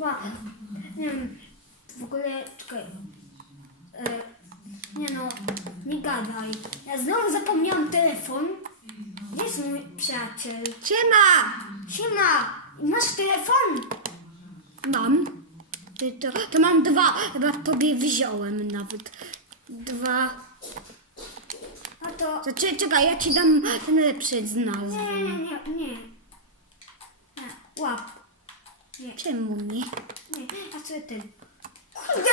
Ła, nie wiem, w ogóle, czekaj. E, nie no, nie gadaj. Ja znowu zapomniałam telefon. Gdzie jest mój przyjaciel? Siema! Siema! Masz telefon? Mam. To, to mam dwa. Chyba tobie wziąłem nawet. Dwa. A to... Znaczy, czekaj, ja ci dam ten lepszy z nazwą. Nie, nie, nie, nie. nie. Łap. Nie, Czemu nie? nie. A co ten? Kurde!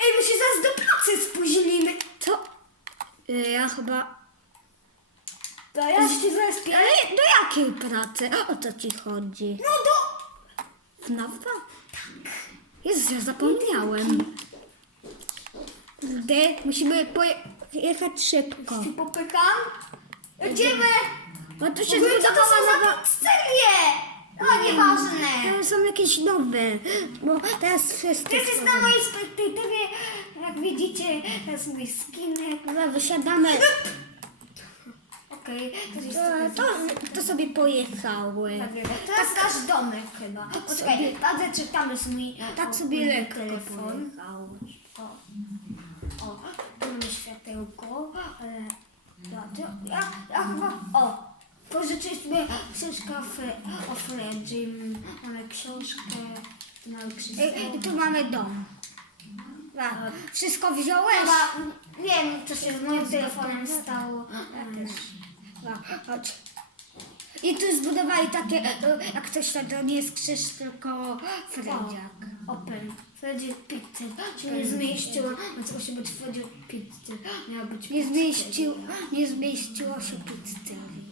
Ej, my się zaraz do pracy spóźnimy. Co? Y, Ja chyba... To ja się zaraz... Ale do jakiej pracy? O co ci chodzi? No do... NAWA? Tak. Jezu, ja zapomniałem. Kurde, musimy pojechać szybko. Ci popykam? Jedziemy! Bo tu się Co to są za pizzerię? No nieważne. Tam są jakieś nowe, bo teraz wszyscy... To jest na mojej perspektywie, jak widzicie, to jest mój skinek. Dobra, wysiadamy. Okej, to jest To, to, to sobie pojechały. Teraz nasz domek chyba. Poczekaj, patrzę, czy tam jest mój Tak sobie lekko telefon. O, o, tu mamy światełko, ale ja, to, ja, ja chyba, o, pożyczyliśmy książkę o, o mamy książkę, tu mamy Krzysztof. I, tu mamy dom. Dobra, Wszystko wziąłeś? Chyba, nie wiem, co się z moim telefonem stało. Ja też. Dobra, chodź. I tu zbudowali takie, e, jak coś to, to nie jest krzyż, tylko Fredziak. Open. Fredzie Pizzy. Się nie zmieściło. No co musi być Fredzie Pizzy. Miała być Nie pizza. zmieścił, nie zmieściło się pizzerii.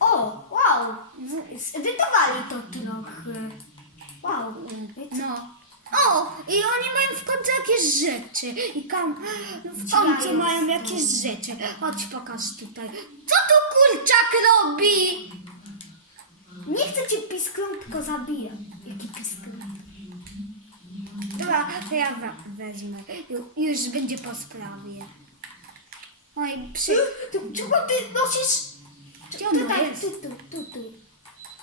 O, wow! Zedytowali to trochę. Wow. No. O, i oni mają w końcu jakieś rzeczy. I kam, w końcu mają jakieś rzeczy. Chodź, pokaż tutaj. Co tu kurczak robi? Nie chcę cię pisklą, tylko zabijam. Jaki pisklą? Dobra, to ja we- wezmę. Ju- Już będzie po sprawie. Oj, przy... Czego ty nosisz? Gdzie ona Tutaj, jest? tu, tu, tu, tu.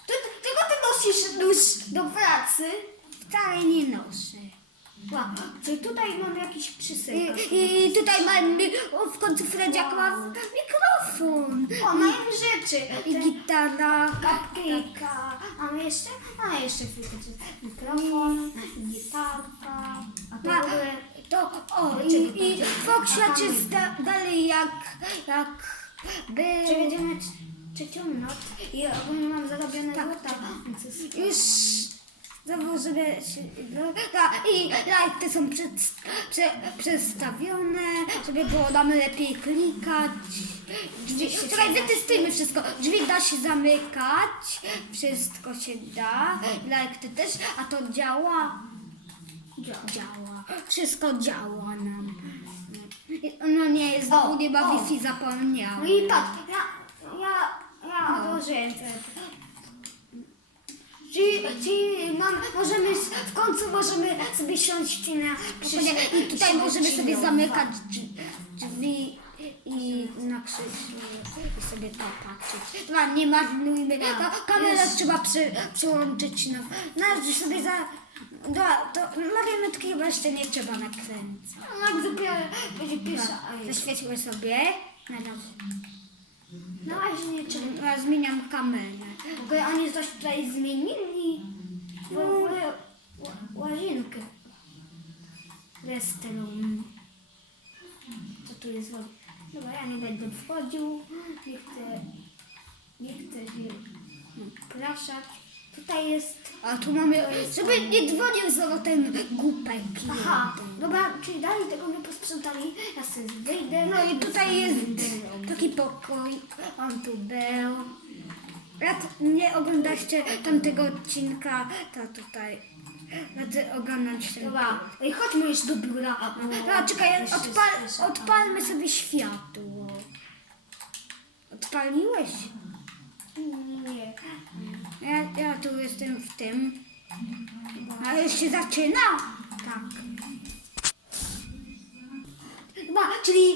Tu, Czego ty nosisz nóż do pracy? Wcale nie noszę. Wow. Czy tutaj mam jakiś przysyp? I, I tutaj mamy, o, w końcu Fredziak ma mikrofon. O, mają rzeczy. I gitara. Cupcake'a. A my jeszcze? A jeszcze chwilkę. czy- Mikrofon, gitarka. A to Ma, w ogóle... to, o, i, i Foxia dalej jak, jak by... Przejedziemy tr- trzecią noc i ogólnie mam zarobione Tak, złota. Już się, no, i lajty są przed, prze, przestawione, żeby było nam lepiej klikać. Drzwi, czekaj, wytestujmy wszystko. Drzwi da się zamykać, wszystko się da, lajty też, a to działa? Działa. Wszystko działa nam. No nie, znowu O, o. Wi-Fi, zapomniałam. No i patrz, ja, ja, ja odłożyłem te. Czyli, czyli mam, możemy, w końcu możemy sobie siąść na krześle I tutaj możemy sobie zamykać drzwi- drzwi i na krześle i sobie to patrzeć. Dobra, nie marnujmy. To kamerę jest. trzeba przy, przyłączyć na... No, sobie za... Dobra, to marionetki chyba jeszcze nie trzeba nakręcać. No, dopiero będzie pierwsza. Dobra, Zaświećmy sobie. Na razie. No, a trzeba. Dobra, zmieniam kamerę. Ogóle oni coś tutaj zmienili. W ogóle ła- łazienkę. Restelum. Co tu jest? Dobra, ja nie będę wchodził. Nie chcę. Nie chcę się praszać. Tutaj jest. A tu mamy... Żeby nie dzwonił znowu ten głupek. Aha, dobra, czyli dalej tego nie posprzątali. Ja sobie wyjdę. No i tutaj jest taki pokój, on tu był. Jak nie oglądacie tamtego odcinka, to tutaj będę oglądać ten Dobra, ej, chodźmy już do biura. No czekaj, odpal, odpalmy sobie światło. Odpaliłeś? Nie. Ja, ja tu jestem w tym. A już się zaczyna? Tak. Chyba, czyli,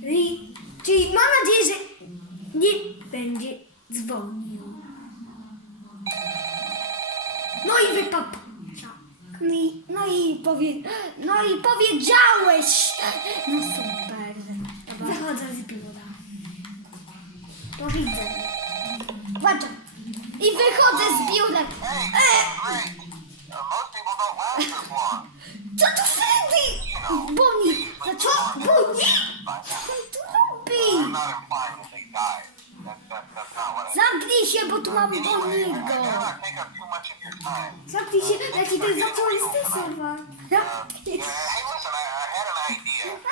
czyli, czyli mam nadzieję, że nie będzie dzwonił. No i wypap. No i, no i, powie, no i powiedziałeś. No super. Dobra. Wychodzę z biura. Widzę. Włączam. I wychodzę z biura. E! Co tu Freddy? Bonnie! Dlaczego? Bonnie! Co tu robi? Zamknij się, bo tu mam Bonniego. Zamknij się, jaki to jest zacząłysty serwa. Zamknij się.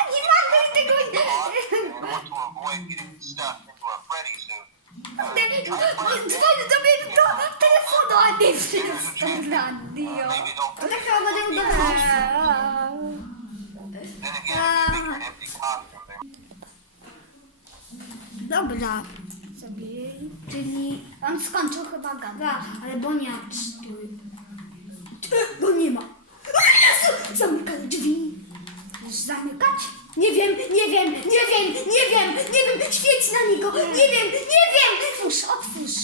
A nie mamy tego... Dzwonię do mnie do telefonu, a nie przez to radio. To tak chyba będę udawała. Dobra. Sobie, czyli on skończył chyba gada, ale Bonia stój. Bo nie ma. Wiem, nie wiem, nie wiem, nie wiem, nie wiem, świeć na niego, nie wiem, nie wiem. Otwórz, otwórz.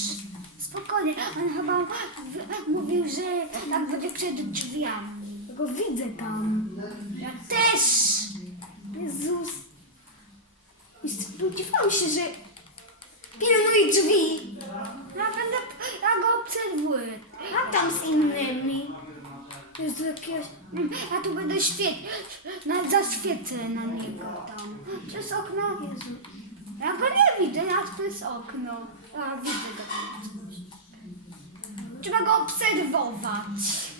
Spokojnie, on chyba mówił, że tak będzie przed drzwiami. Ja go widzę tam. Ja też. Jezus. I spodziewałam się, że pilnuj drzwi. Ja będę, ja go obserwuję. A tam z innymi. Jezu, jakiegoś... mm, Ja tu będę świecić. Na, zaświecę na niego tam. Przez okno, Jezu. Ja go nie widzę, jak to jest okno. A, widzę go tam. Trzeba go obserwować.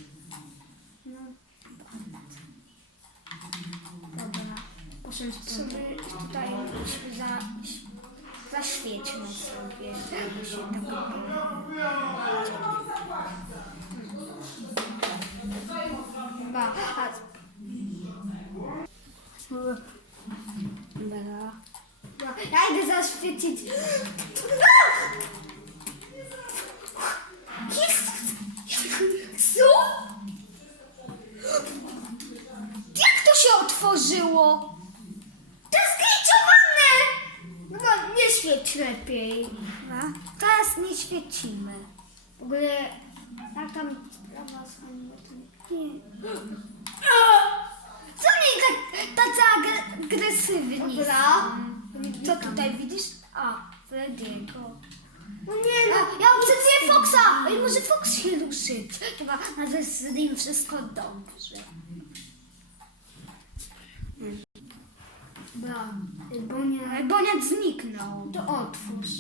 No, dobra. Poszedł Sobie tutaj za, zaświećmy sobie. żeby się tak Chyba, a, Dobra. ja idę Co? Jak to się otworzyło? To jest gliczowane! No nie świeć lepiej. A? Teraz nie świecimy. W ogóle, jak tam sprawa z? Nie. Co oni tak, tacy agre- agresywni Dobra. Co tutaj widzisz? A, Frediego. No nie no, ja obserwuję Foxa! Ej, może Fox się ruszyć. Chyba na z nim wszystko dobrze. Dobra. Bonia. Ale Boniat zniknął. To otwórz.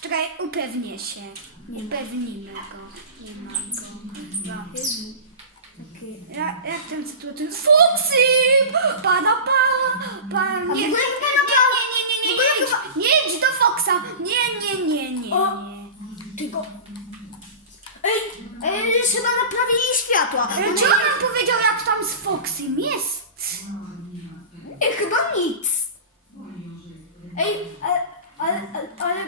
Czekaj, upewnię się. Nie upewnimy go. Nie ma go. Dobra. Taki, ja, jak ten sytuacja? Foxy! Pada pa! pa nie, nie, nie, idź do Foxa! Nie, nie, nie, nie, O! nie. Tylko. Ej, ej, już chyba naprawili światła. Ej, Czy on nam powiedział, jak tam z Foxym jest? Ej, chyba nic. Ej, ale, ale, ale, ale,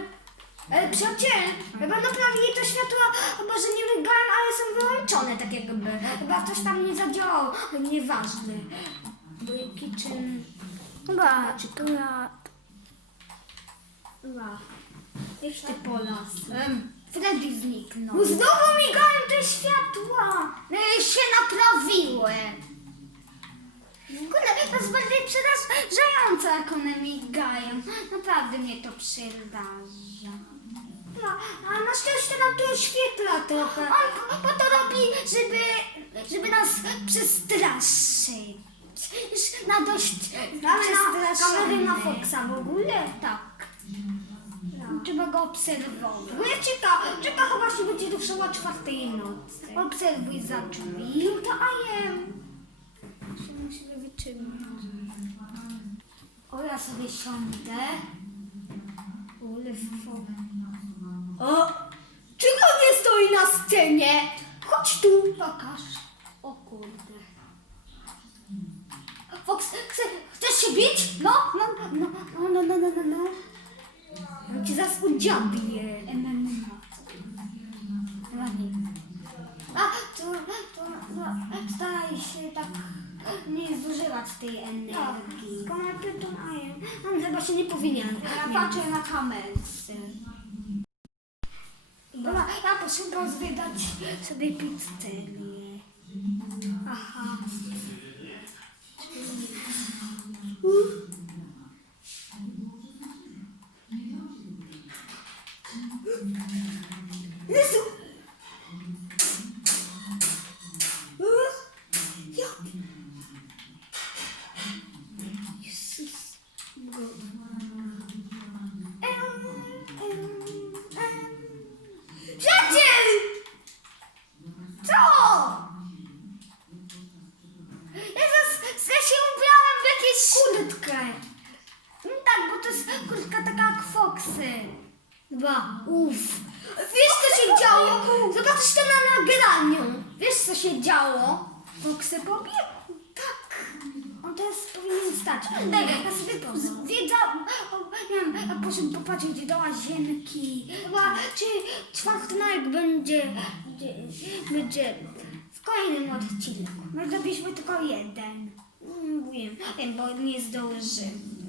ale przyjaciel, chyba naprawili to światła, chyba że nie migają, ale są wyłączone tak jakby. Chyba coś tam nie zadziałało, nieważne. Bo kitchen, Chyba, czy to ja... Jak ty polas? Um, Freddy zniknął. No znowu migają te światła! No i się naprawiły. Kurde, to jest bardziej przerażające, jak one migają. Naprawdę mnie to przeraża. No, a na szczęście nam tu oświetla trochę. On po to robi, żeby, żeby nas przestraszyć. Już na dość Mamy na kamery na Foxa w ogóle? Tak. Trzeba go obserwować. Bo ja czeka, czeka chyba się będzie ruszała czwartej nocy. Obserwuj za drzwi. No to I am. Musimy wytrzymać. O, ja sobie siądę. Ulefo. O! Czego nie stoi na scenie? Chodź tu. Pokaż. O kurde. Fox, chce, chcesz się bić? No, no, no, no, no, no, no, no, no. Ja ci zaraz udziabię. MMA. Ładnie. A, to, to, no, staraj się tak nie zużywać tej energii. Konopyton Iron. On chyba się nie powinien. Ja patrzę na kamerce. Dobra, ja poszedłem zwiedzać sobie pizzerię. Aha. Jezu! Ja... Jezus. Em, em, em. Przyjaciel! Co? Ja zas, ja się ubrałam w jakieś... Kurtkę. Mm, Tak, bo to jest kurtka taka jak foksy. Dwa. Uff. Wiesz co się działo? Zobaczysz to na nagraniu. Wiesz co się działo? Foksy pobiegł. Tak. On teraz powinien stać. Ja sobie zwiedzam. Wiem, ja poszedłem popatrzeć do łazienki. Chyba, czy jak będzie, będzie, będzie w kolejnym odcinku. My zrobiliśmy tylko jeden. Wiem, bo nie zdążymy.